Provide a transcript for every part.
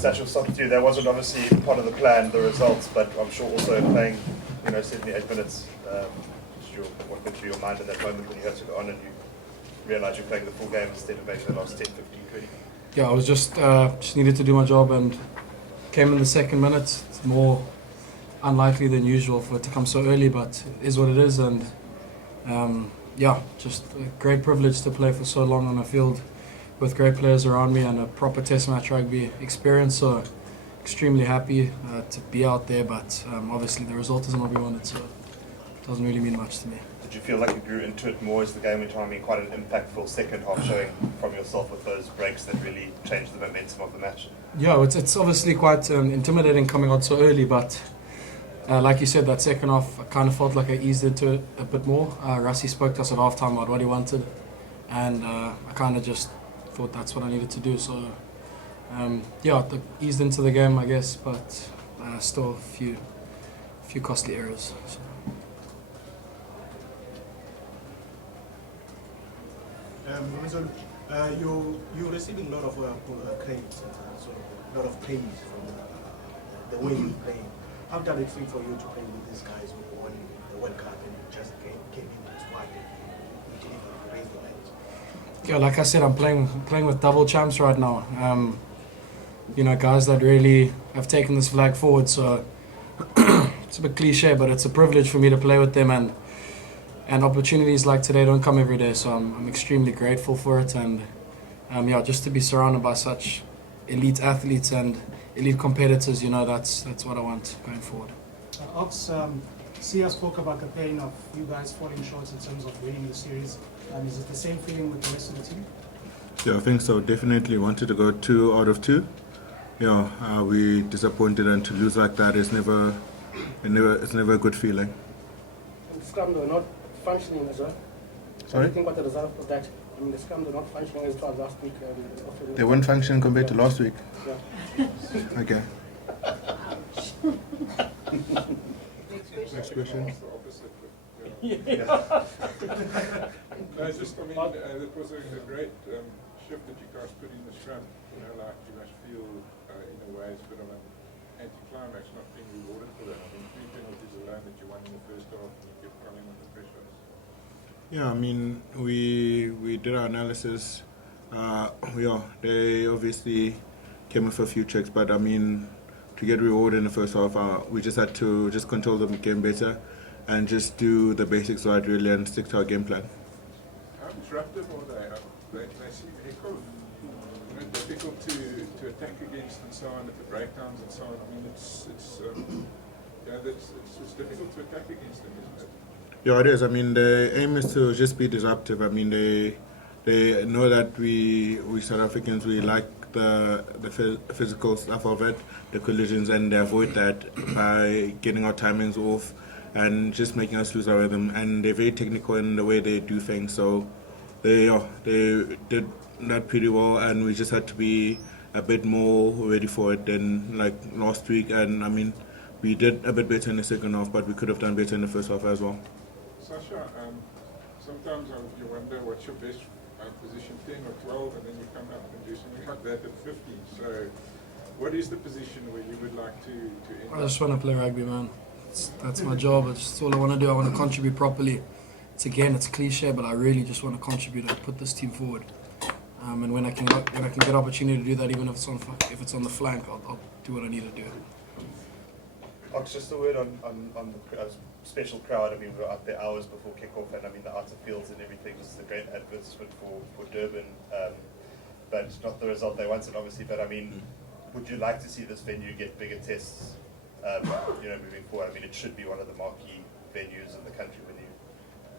Sacha, we'll start with you. That wasn't obviously part of the plan, the results, but I'm sure also playing, 78 minutes, what went through your mind in that moment when you had to go on and you realise you're playing the full game instead of maybe the last 10, 15, 20? Yeah, I was just needed to do my job and came in the second minute. It's more unlikely than usual for it to come so early, but it is what it is. And just a great privilege to play for so long on a field with great players around me and a proper test match rugby experience. So extremely happy to be out there, but obviously the result isn't what we wanted, so it doesn't really mean much to me. Did you feel like you grew into it more as the game went on? I mean, quite an impactful second half showing from yourself with those breaks that really changed the momentum of the match. Yeah, it's obviously quite intimidating coming out so early, but like you said, that second half I kind of felt like I eased into it a bit more. Rassie spoke to us at halftime about what he wanted, and I kind of just thought that's what I needed to do. So eased into the game, I guess, but still a few costly errors. So. You're receiving a lot of credit, sort of a lot of praise from the way you play. How does it feel for you to play with these guys who won the World Cup and just came into the squad and you didn't raise the lights? Yeah, like I said, I'm playing with double champs right now. Guys that really have taken this flag forward. So it's a bit cliche, but it's a privilege for me to play with them, and opportunities like today don't come every day. So I'm extremely grateful for it, and just to be surrounded by such elite athletes and elite competitors, that's what I want going forward. Ox, Sia spoke about the pain of you guys falling short in terms of winning the series. Is it the same feeling with the rest of the team? Yeah, I think so. Definitely wanted to go 2 out of 2. We disappointed, and to lose like that is never a good feeling. And Scrum were not functioning as well. Sorry? What do you think about the result of that? I mean, the Scrum were not functioning as it was last week. They weren't functioning compared to last week. Yeah. Okay. Next question. Yeah. No, it was a great shift that you guys put in the scrum. Like you must feel in a way it's a bit of an anticlimax, not being rewarded for that. I mean, 3 penalties alone that you won in the first half and you kept coming under pressure. Yeah, I mean, we did our analysis. They obviously came with a few checks, but I mean, to get rewarded in the first half, we just had to just control the game better and just do the basics right really and stick to our game plan. How disruptive are they? They seem difficult to attack against and so on, at the breakdowns and so on. I mean, it's difficult to attack against them, isn't it? Yeah, it is. I mean, the aim is to just be disruptive. I mean, they know that we South Africans, we like the physical stuff of it, the collisions, and they avoid that by getting our timings off and just making us lose our rhythm. And they're very technical in the way they do things. So they did that pretty well, and we just had to be a bit more ready for it than like last week. And I mean, we did a bit better in the second half, but we could have done better in the first half as well. Sasha, sometimes you wonder what's your best position, 10 or 12, and then you come up and do something like that at 50. So what is the position where you would like to end? I just want to play rugby, man. That's my job. It's all I want to do. I want to contribute properly. It's cliche, but I really just want to contribute and put this team forward. And when I can get opportunity to do that, even if it's on the flank, I'll do what I need to do. Ox, just a word on the special crowd. I mean, we were out there hours before kickoff, and I mean the outer fields and everything was a great advertisement for Durban, but not the result they wanted, obviously. But I mean, would you like to see this venue get bigger tests, moving forward? I mean, it should be one of the marquee venues in the country when you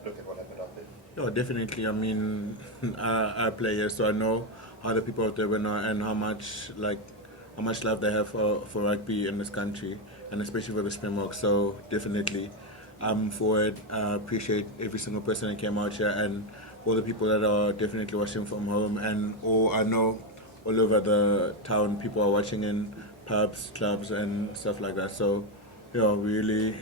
look at what happened out there. Yeah, definitely. I mean, I play here, so I know how the people out there are and how much love they have for rugby in this country, and especially for the Springboks. So definitely, I'm for it. I appreciate every single person that came out here and all the people that are definitely watching from home, and I know all over the town people are watching in pubs, clubs, and stuff like that. So. Durban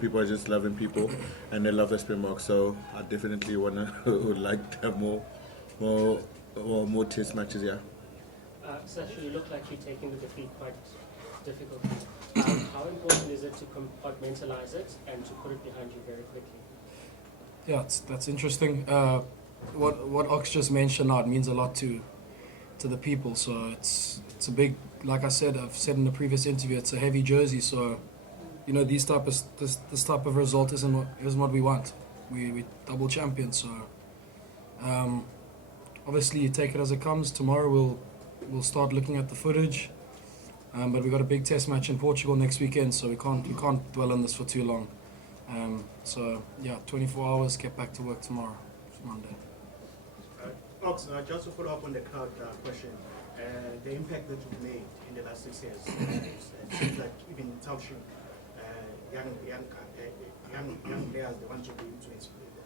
people are just loving people, and they love the Springboks. So I definitely would like to have more test matches. Yeah. Sacha, you look like you're taking the defeat quite difficultly. How important is it to compartmentalize it and to put it behind you very quickly? Yeah, that's interesting. What Ox just mentioned now, it means a lot to the people. So it's a big, like I said, I've said in the previous interview, it's a heavy jersey. So you know, this type of result isn't what we want. We double champions. So obviously you take it as it comes. Tomorrow we'll start looking at the footage. But we've got a big test match in Portugal next weekend, so we can't dwell on this for too long. So yeah, 24 hours, get back to work tomorrow. It's Monday. Ox, just to follow up on the crowd question, the impact that you've made in the last 6 years, it seems like even in Township, young players, they want to be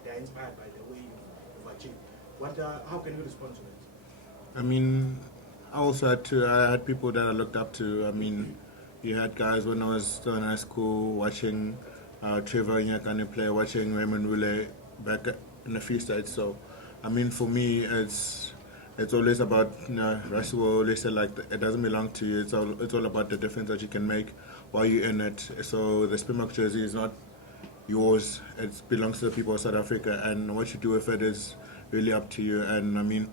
they are inspired by the way you've achieved. How can you respond to that? I mean, I had people that I looked up to. I mean, you had guys when I was still in high school watching Trevor Nyakane play, watching Raymond Wille back in the Free State. So, I mean, for me, it's always about, Russell will always say, like, it doesn't belong to you. It's all about the difference that you can make while you're in it. So the Springbok jersey is not yours. It belongs to the people of South Africa, and what you do with it is really up to you. And I mean,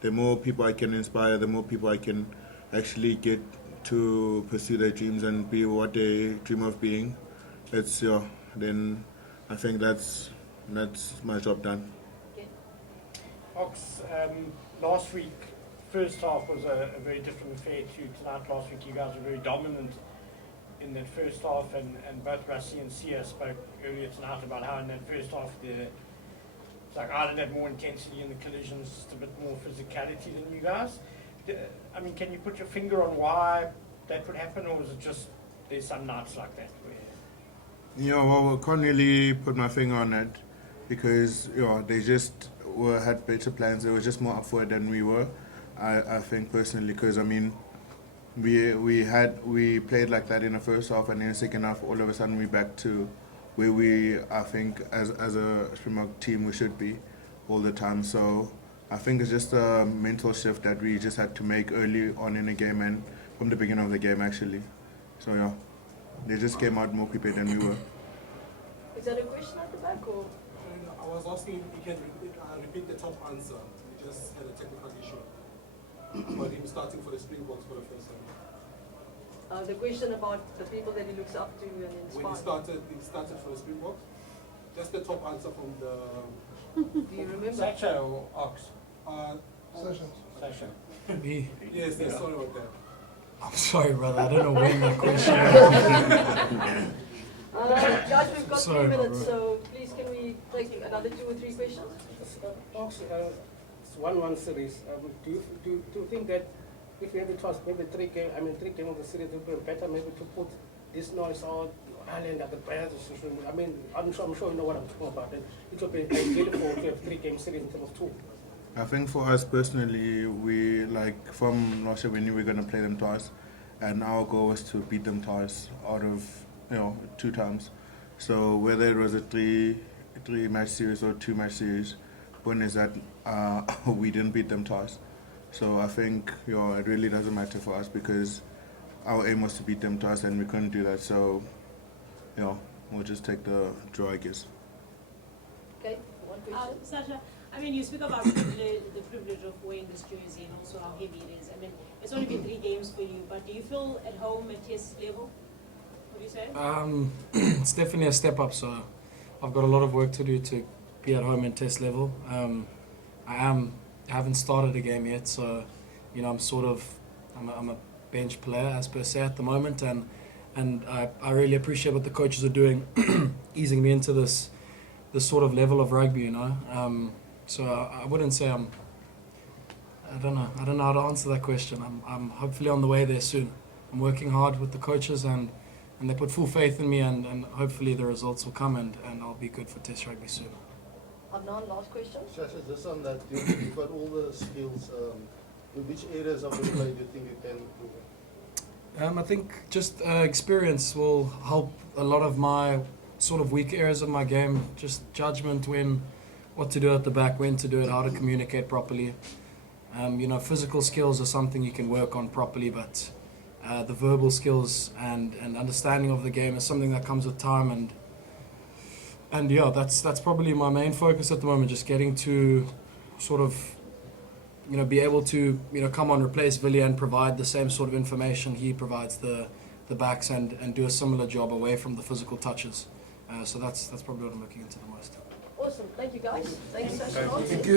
the more people I can inspire, the more people I can actually get to pursue their dreams and be what they dream of being. Then I think that's my job done. Ox, last week, first half was a very different affair to tonight. Last week, you guys were very dominant in that first half, and both Rassi and Sia spoke earlier tonight about how in that first half it's like Ireland had more intensity in the collisions, just a bit more physicality than you guys. I mean, can you put your finger on why that would happen, or was it just there's some nights like that where? Well, I can't really put my finger on it because they just had better plans. They were just more up for it than we were. I think personally, because I mean, we played like that in the first half, and in the second half, all of a sudden we're back to where I think as a Springbok team we should be all the time. So I think it's just a mental shift that we just had to make early on in the game and from the beginning of the game actually. So yeah, they just came out more prepared than we were. Is that a question at the back or? I was asking if you can repeat the top answer. We just had a technical issue about him starting for the Springboks for the first time. The question about the people that he looks up to and inspires. When he started for the Springboks. Just the top answer from the. Do you remember? Sacha or Ox? Sacha. Me? Yes, sorry about that. I'm sorry, brother. I don't know when that question. Guys, we've got Sorry, 3 minutes, bro. so please can we take another 2 or 3 questions? Ox, it's 1-1 series. Do you think that if we have it was maybe 3 games of the series, it would be better maybe to put this noise out, Ireland at the players? I mean, I'm sure you know what I'm talking about. And it would be beautiful to have 3-game series instead of 2. I think for us personally, we from last year we knew we were going to play them twice, and our goal was to beat them twice out of 2 times. So whether it was a 3-match series or 2-match series, point is that we didn't beat them twice. So I think it really doesn't matter for us because our aim was to beat them twice and we couldn't do that. So we'll just take the draw, I guess. Okay, 1 question. Sacha, I mean, you speak about the privilege of wearing this jersey and also how heavy it is. I mean, it's only been 3 games for you, but do you feel at home at test level? What do you say? It's definitely a step up. So I've got a lot of work to do to be at home at test level. I haven't started a game yet, so I'm a bench player as per se at the moment, and I really appreciate what the coaches are doing, easing me into this sort of level of rugby, So I wouldn't say I don't know how to answer that question. I'm hopefully on the way there soon. I'm working hard with the coaches and they put full faith in me, and hopefully the results will come and I'll be good for Test rugby soon. Adnan, last question. Sacha, just on that, you've got all the skills. In which areas of the play do you think you can improve? I think just experience will help a lot of my sort of weak areas of my game. Just judgment, what to do at the back, when to do it, how to communicate properly. Physical skills are something you can work on properly, but the verbal skills and understanding of the game is something that comes with time, and yeah, that's probably my main focus at the moment, just getting to sort of be able to come on, replace Villiers and provide the same sort of information he provides the backs, and do a similar job away from the physical touches. So that's probably what I'm looking into the most. Awesome. Thank you, guys. Thanks, Sacha. Thank you.